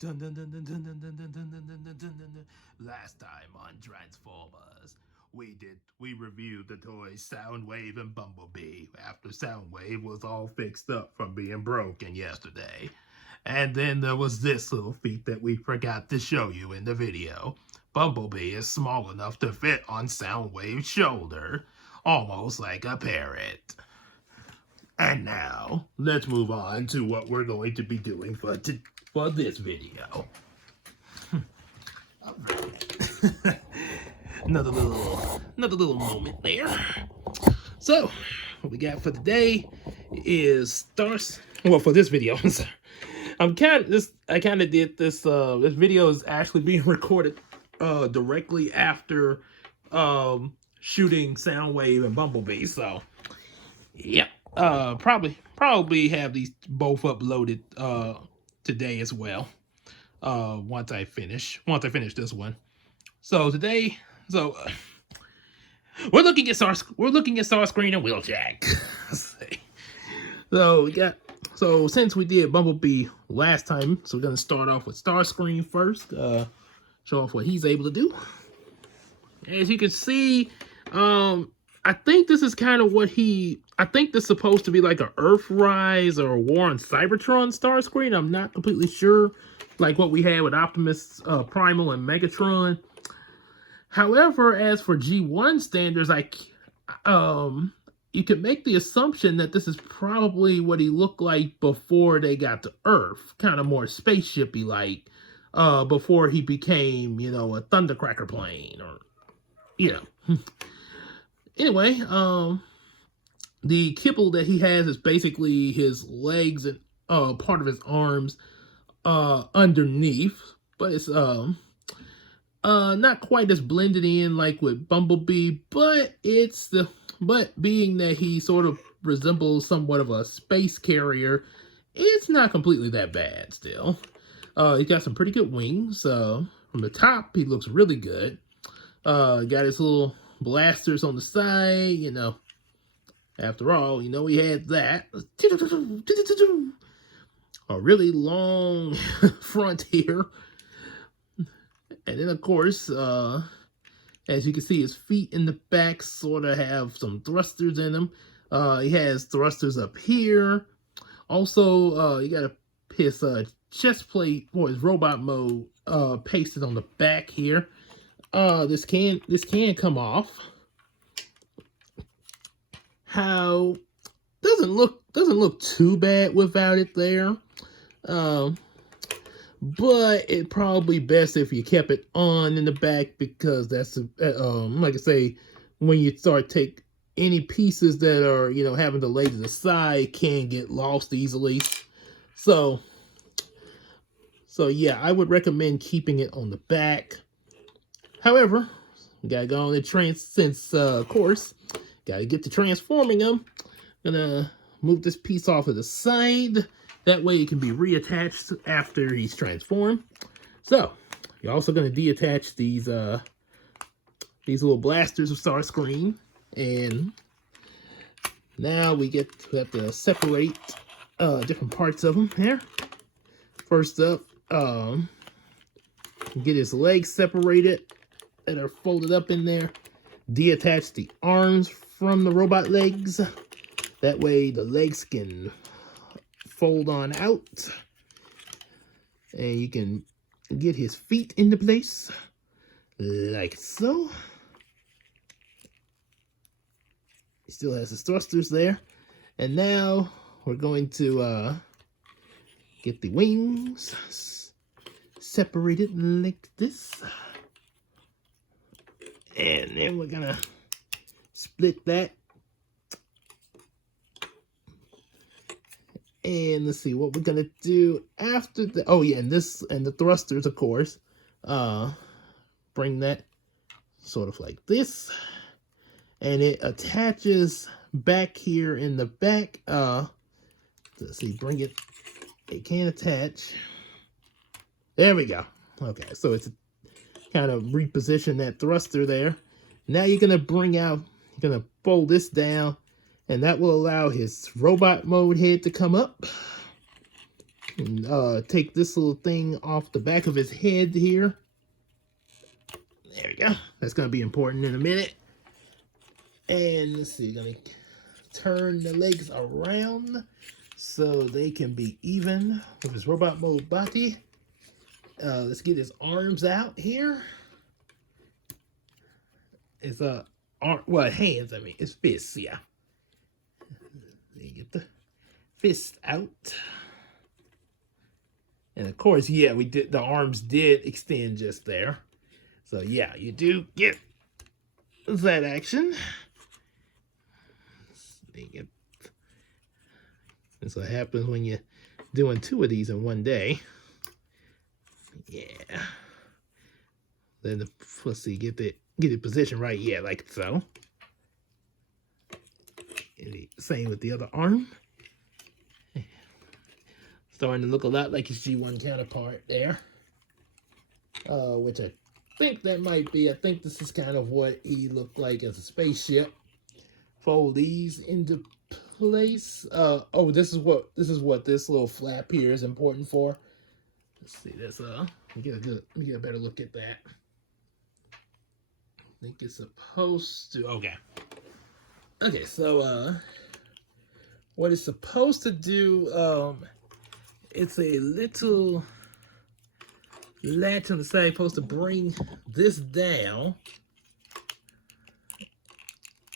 Dun, dun, dun, dun, dun, dun, dun, dun, dun, dun, dun, dun, dun, dun, dun. Last time on Transformers, we reviewed the toys Soundwave and Bumblebee after Soundwave was all fixed up from being broken yesterday. And then there was this little feat that we forgot to show you in the video. Bumblebee is small enough to fit on Soundwave's shoulder, almost like a parrot. And now, let's move on to what we're going to be doing for this video. another little moment there. So, what we got for today is Stars. Well, for this video, I kind of did this. This video is actually being recorded directly after shooting Soundwave and Bumblebee. So, yeah. Probably have these both uploaded today as well. Once I finish this one. So today, we're looking at Starscream and Wheeljack. Since we did Bumblebee last time, so we're gonna start off with Starscream first. Show off what he's able to do. As you can see, I think this is kind of I think this is supposed to be like a Earthrise or a War on Cybertron Starscream. I'm not completely sure, like what we had with Optimus Primal and Megatron. However, as for G1 standards, you can make the assumption that this is probably what he looked like before they got to Earth, kind of more spaceshipy like, before he became, a Thundercracker plane or, Anyway, the kibble that he has is basically his legs and part of his arms underneath, but it's not quite as blended in like with Bumblebee, but being that he sort of resembles somewhat of a space carrier, it's not completely that bad still. He's got some pretty good wings. From the top, he looks really good. Got his little blasters on the side, After all, he had that. A really long front here. And then, of course, as you can see, his feet in the back sort of have some thrusters in them. He has thrusters up here. Also, he got his chest plate for his robot mode pasted on the back here. This can come off. How doesn't look too bad without it there. But it probably best if you kept it on in the back, because that's like I say, when you start take any pieces that are having to lay to the side can get lost easily. So yeah, I would recommend keeping it on the back. However, we gotta go on the course, gotta get to transforming them. Gonna move this piece off of the side. That way it can be reattached after he's transformed. So, you're also gonna deattach these little blasters of Starscream. And now we have to separate different parts of them here. First up, get his legs separated that are folded up in there. Deattach the arms from the robot legs. That way the legs can fold on out. And you can get his feet into place. Like so. He still has his thrusters there. And now we're going to get the wings separated like this. And then we're gonna split that. And let's see what we're gonna do after the and the thrusters, of course. Bring that sort of like this. And it attaches back here in the back. Let's see, it can attach. There we go. Okay, so it's kind of reposition that thruster there. Now you're gonna fold this down, and that will allow his robot mode head to come up. And take this little thing off the back of his head here. There we go. That's going to be important in a minute. And let's see, going to turn the legs around so they can be even with his robot mode body. Let's get his arms out here. It's hands, I mean, it's fists, yeah. You get the fist out. And of course, yeah, the arms did extend just there. So yeah, you do get that action. That's what happens when you're doing 2 of these in one day. Yeah. Then let's see, get the position right. Yeah, like so. And same with the other arm. Starting to look a lot like his G1 counterpart there. Which I think that might be. I think this is kind of what he looked like as a spaceship. Fold these into place. This is what this little flap here is important for. Let's see this. Let me get a better look at that. I think it's supposed to. Okay, so what it's supposed to do, it's a little latch on the side supposed to bring this down.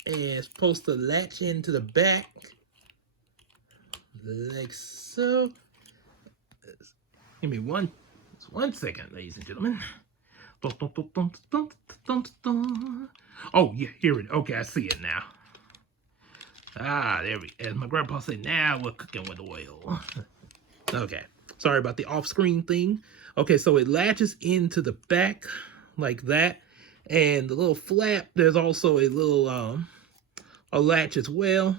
And it's supposed to latch into the back like so. Give me one second, ladies and gentlemen. Oh yeah, here it. Okay, I see it now. There we go. As my grandpa said, now we're cooking with oil. Okay, sorry about the off-screen thing. Okay, so it latches into the back like that, and the little flap. There's also a little a latch as well.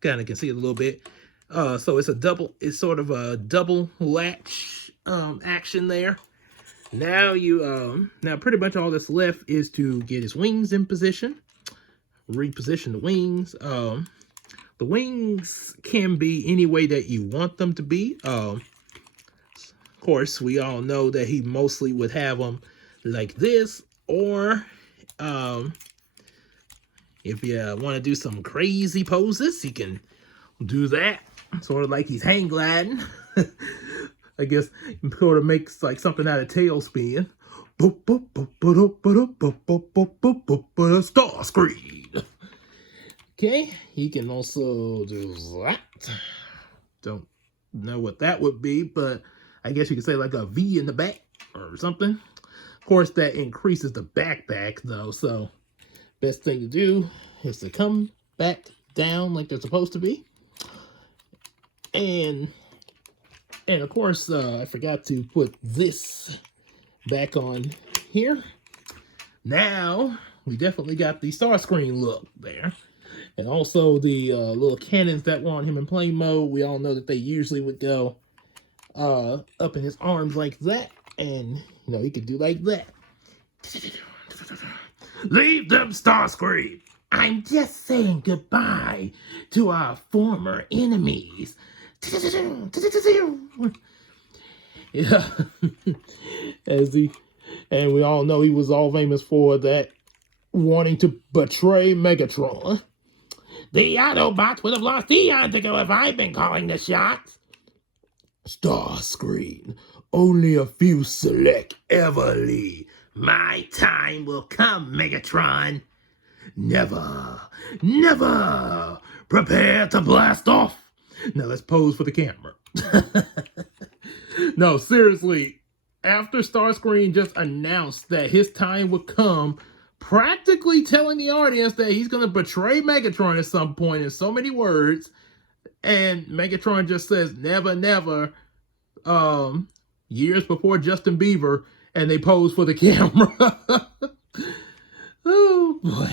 Kind of can see it a little bit. So it's sort of a double latch action there. Now now pretty much all that's left is to get his wings in position, reposition the wings. The wings can be any way that you want them to be. Of course, we all know that he mostly would have them like this, or if you want to do some crazy poses, you can do that. Sort of like he's hang gliding. I guess sort of makes like something out of tailspin. Starscream. Okay, he can also do that. Don't know what that would be, but I guess you could say like a V in the back or something. Of course, that increases the backpack though, so best thing to do is to come back down like they're supposed to be. And of course, I forgot to put this back on here. Now, we definitely got the Starscream look there. And also the little cannons that were on him in plane mode. We all know that they usually would go up in his arms like that. And, he could do like that. Leave them, Starscream! I'm just saying goodbye to our former enemies. Yeah. And we all know he was all famous for that, wanting to betray Megatron. The Autobots would have lost eons ago if I'd been calling the shots. Starscream, only a few select ever leave. My time will come, Megatron. Never, never prepare to blast off. Now let's pose for the camera. No, seriously, after Starscream just announced that his time would come, practically telling the audience that he's going to betray Megatron at some point in so many words, and Megatron just says never, never, years before Justin Bieber, and they pose for the camera. Oh boy.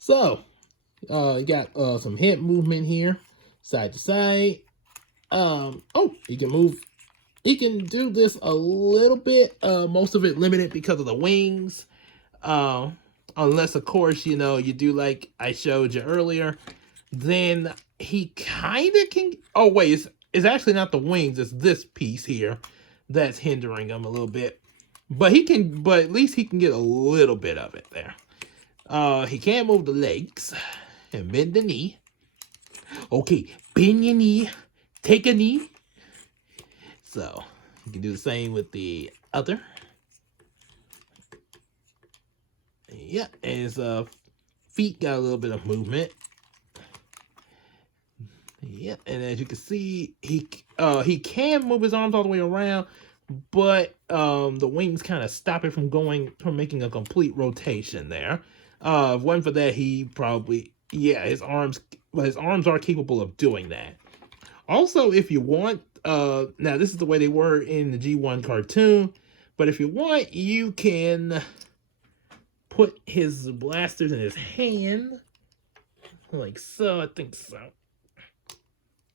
So, you got some head movement here, side to side. He can move. He can do this a little bit. Most of it limited because of the wings. Unless, of course, you do like I showed you earlier. Then he kind of can. Oh wait, it's actually not the wings, it's this piece here that's hindering him a little bit. But at least he can get a little bit of it there. He can't move the legs. And bend the knee. Okay, bend your knee. Take a knee. So, you can do the same with the other. Yeah, and his feet got a little bit of movement. Yeah, and as you can see, he can move his arms all the way around, but the wings kind of stop it from making a complete rotation there. If it wasn't for that, he probably, yeah, his arms are capable of doing that. Also, if you want, now this is the way they were in the G1 cartoon, but if you want, you can put his blasters in his hand, like so. I think so.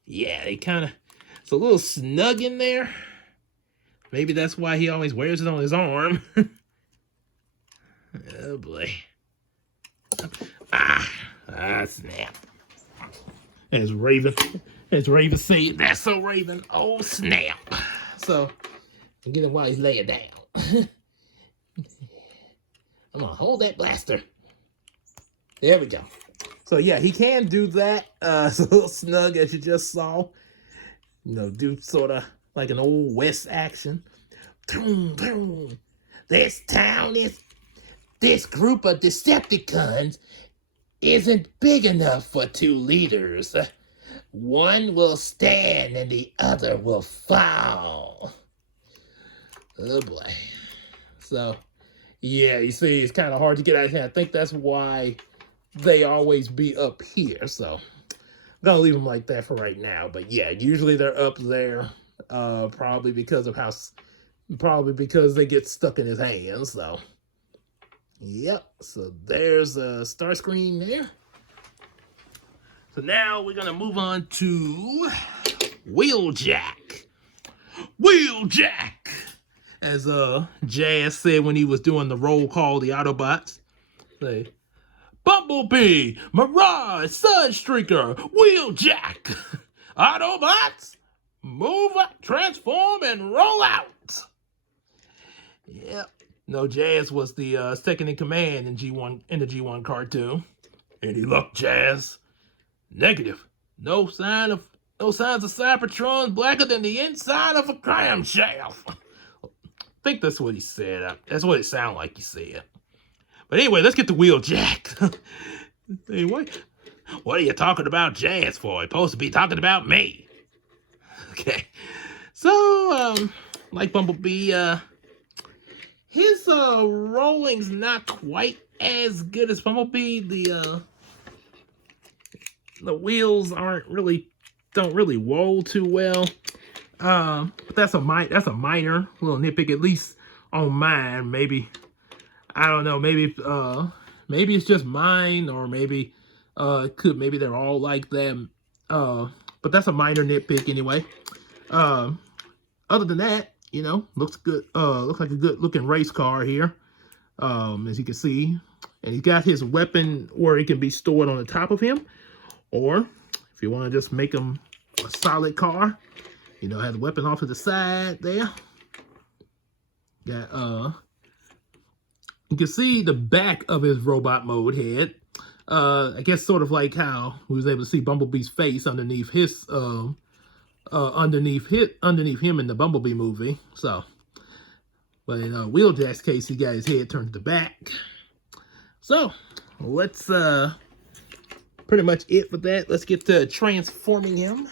Yeah, they kind of, it's a little snug in there. Maybe that's why he always wears it on his arm. Oh boy. Snap. As Raven said, that's so Raven. Oh, snap. So, get him while he's laying down. I'm gonna hold that blaster. There we go. So yeah, he can do that. It's a little snug, as you just saw. You know, do sort of like an old West action. This group of Decepticons isn't big enough for 2 leaders. One will stand and the other will fall. Oh boy. So, yeah, you see, it's kind of hard to get out of here. I think that's why they always be up here. So, I'm gonna leave them like that for right now. But yeah, usually they're up there. Probably because they get stuck in his hands. So, yep. So there's Starscream there. So now we're gonna move on to Wheeljack. Wheeljack, as Jazz said when he was doing the roll call, the Autobots. Say, Bumblebee, Mirage, Sunstreaker, Wheeljack, Autobots, move, transform, and roll out. Yep. No, Jazz was the second in command in the G1 cartoon. Any luck, Jazz? Negative. No signs of Cybertrons blacker than the inside of a clamshell. I think that's what he said. That's what it sounded like he said. But anyway, let's get to Wheeljack. Anyway, what are you talking about Jazz for? You're supposed to be talking about me. Okay. So, like Bumblebee, his rolling's not quite as good as Bumblebee. The wheels don't really roll too well. But that's a minor little nitpick, at least on mine. Maybe, I don't know, maybe it's just mine, or maybe maybe they're all like them. But that's a minor nitpick anyway. Other than that, you know, looks good. Looks like a good looking race car here. As you can see, and he's got his weapon where it can be stored on the top of him, or if you want to just make him a solid car, you know, have the weapon off to the side there. Got you can see the back of his robot mode head. I guess sort of like how we was able to see Bumblebee's face underneath his underneath him in the Bumblebee movie. So, but in Wheeljack's case, he got his head turned to the back. So, let's pretty much it for that. Let's get to transforming him.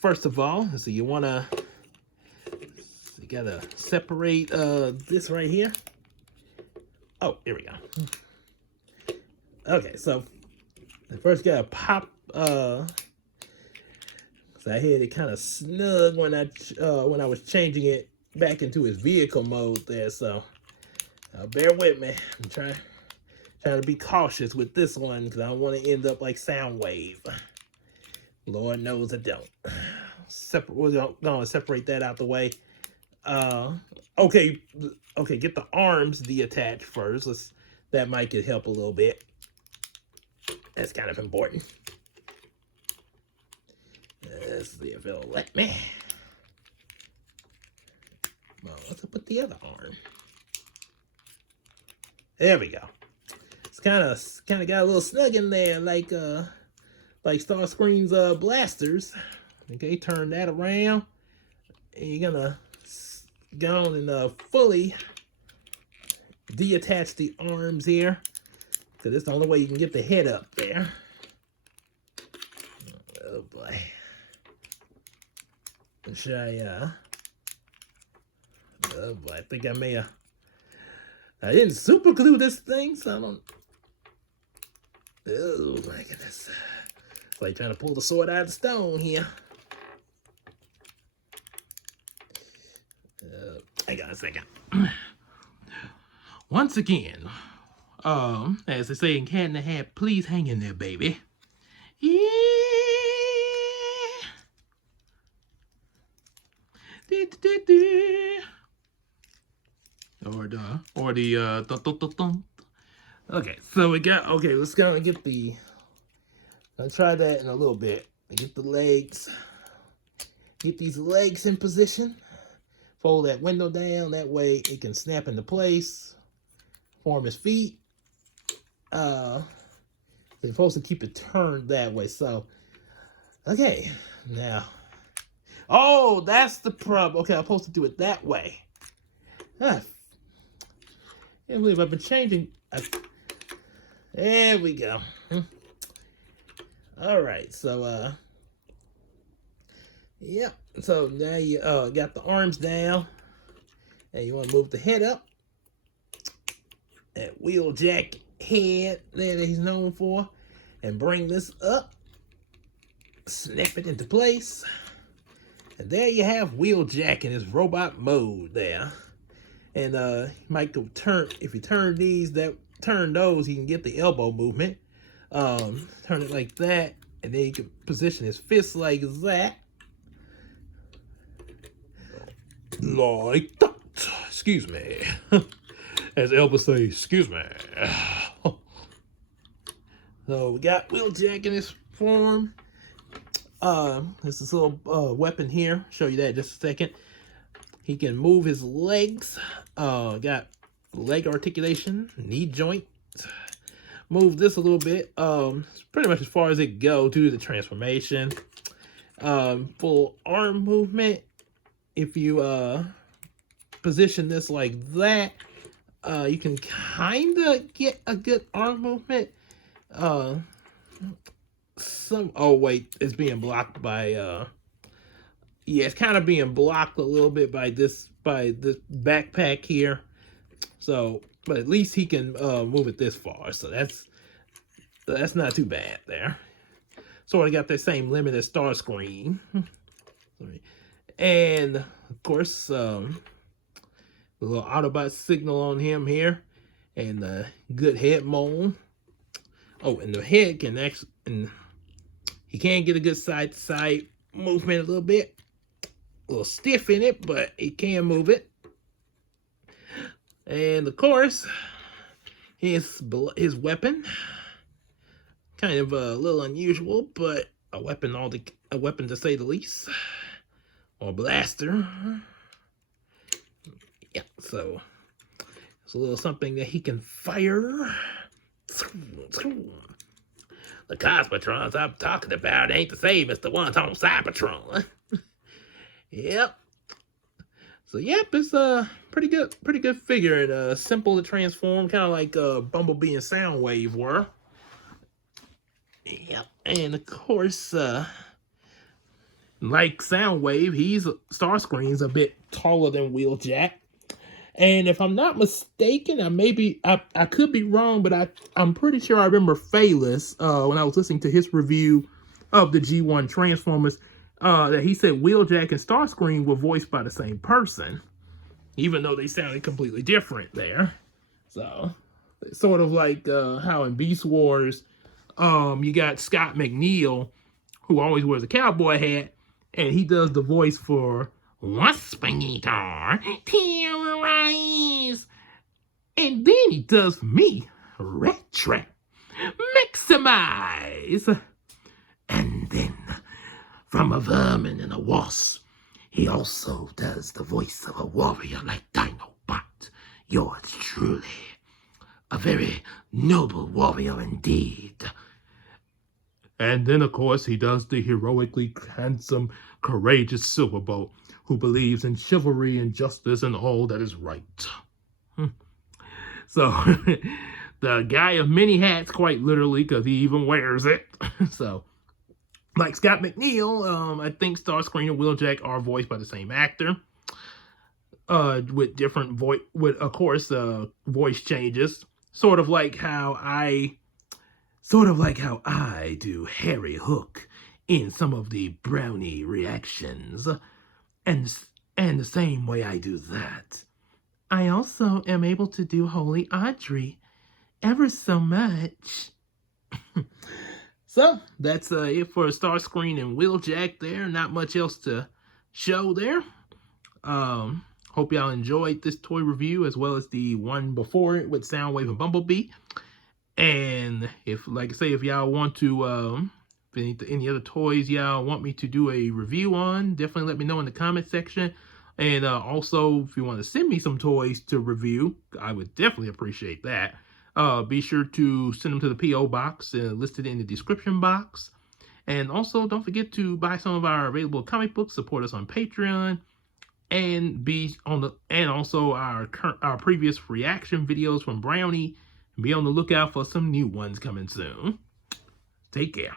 First of all, so you gotta separate this right here. Oh, here we go. Okay, so I first gotta pop. So I had it kind of snug when I was changing it back into his vehicle mode there. So bear with me. I'm trying to be cautious with this one because I don't want to end up like Soundwave. Lord knows I don't. We're gonna separate that out the way. Okay, get the arms detached first. That might could help a little bit. That's kind of important. Let's see if it'll let me. Well, let's put the other arm. There we go. It's kind of got a little snug in there, like Starscream's blasters. Okay, turn that around, and you're gonna go on and fully detach the arms here, because it's the only way you can get the head up there. Oh boy. Should I, oh boy, I think I may have, I didn't super glue this thing, so I don't, oh my goodness. It's like trying to pull the sword out of the stone here. Hang on a second. Once again, as they say in Cat in the Hat, please hang in there, baby. Yeah. Or the Okay, so we got, okay, let's go and get the, I'll try that in a little bit. Get the legs, get these legs in position. Fold that window down, that way it can snap into place. Form his feet. They're supposed to keep it turned that way, so. Okay, now. Oh, that's the problem. Okay, I'm supposed to do it that way. I can't believe I've been changing. There we go. All right, so, yep. So now you got the arms down, and you want to move the head up. That Wheeljack head there that he's known for, and bring this up. Snap it into place, and there you have Wheeljack in his robot mode there. And you might go turn, if you turn these, turn those, he can get the elbow movement. Turn it like that, and then you can position his fist like that. Like that. Excuse me. As Elba say, excuse me. So we got Wheeljack in his form. There's this little weapon here. Show you that in just a second. He can move his legs. Got leg articulation, knee joint. Move this a little bit. It's pretty much as far as it go to the transformation. Full arm movement. If you position this like that, you can kind of get a good arm movement. Oh wait, it's being blocked by yeah, it's kind of being blocked a little bit by this backpack here. So, but at least he can move it this far. So that's not too bad there. Sort of got that same limit as Starscream. And of course, a little Autobot signal on him here, and good head moan. Oh, and the head can actually, and he can get a good side to side movement a little bit. A little stiff in it, but he can move it. And of course, his weapon, kind of a little unusual, but a weapon to say the least. Or blaster. Yeah, so it's a little something that he can fire. The Cosmotrons I'm talking about ain't the same as the ones on Cybertron. Yep. So yep, it's a pretty good figure, and simple to transform, kind of like Bumblebee and Soundwave were. Yep, and of course, like Soundwave, Starscream's a bit taller than Wheeljack. And if I'm not mistaken, I could be wrong, but I'm pretty sure I remember Phaelus, when I was listening to his review of the G1 Transformers, that he said Wheeljack and Starscream were voiced by the same person, even though they sounded completely different there. So, it's sort of like how in Beast Wars, you got Scott McNeil, who always wears a cowboy hat, and he does the voice for Waspinator, terrorize. And then he does for me, Rat Trap, maximize. And then from a vermin and a wasp. He also does the voice of a warrior like Dinobot. Yours truly, a very noble warrior indeed. And then, of course, he does the heroically handsome, courageous Silverbolt, who believes in chivalry and justice and all that is right. So, the guy of many hats, quite literally, because he even wears it. So, like Scott McNeil, I think Starscream and Wheeljack are voiced by the same actor. With different voice, with of course, voice changes. Sort of like how I do Harry Hook in some of the brownie reactions, and the same way I do that, I also am able to do Holy Audrey ever so much. So that's it for Starscream and Wheeljack there. Not much else to show there. Hope y'all enjoyed this toy review as well as the one before it with Soundwave and Bumblebee. And if, like I say, if y'all want to, any other toys y'all want me to do a review on, definitely let me know in the comment section. And also, if you want to send me some toys to review, I would definitely appreciate that. Be sure to send them to the P.O. box listed in the description box. And also, don't forget to buy some of our available comic books, support us on Patreon, and also our previous reaction videos from Brownie. Be on the lookout for some new ones coming soon. Take care.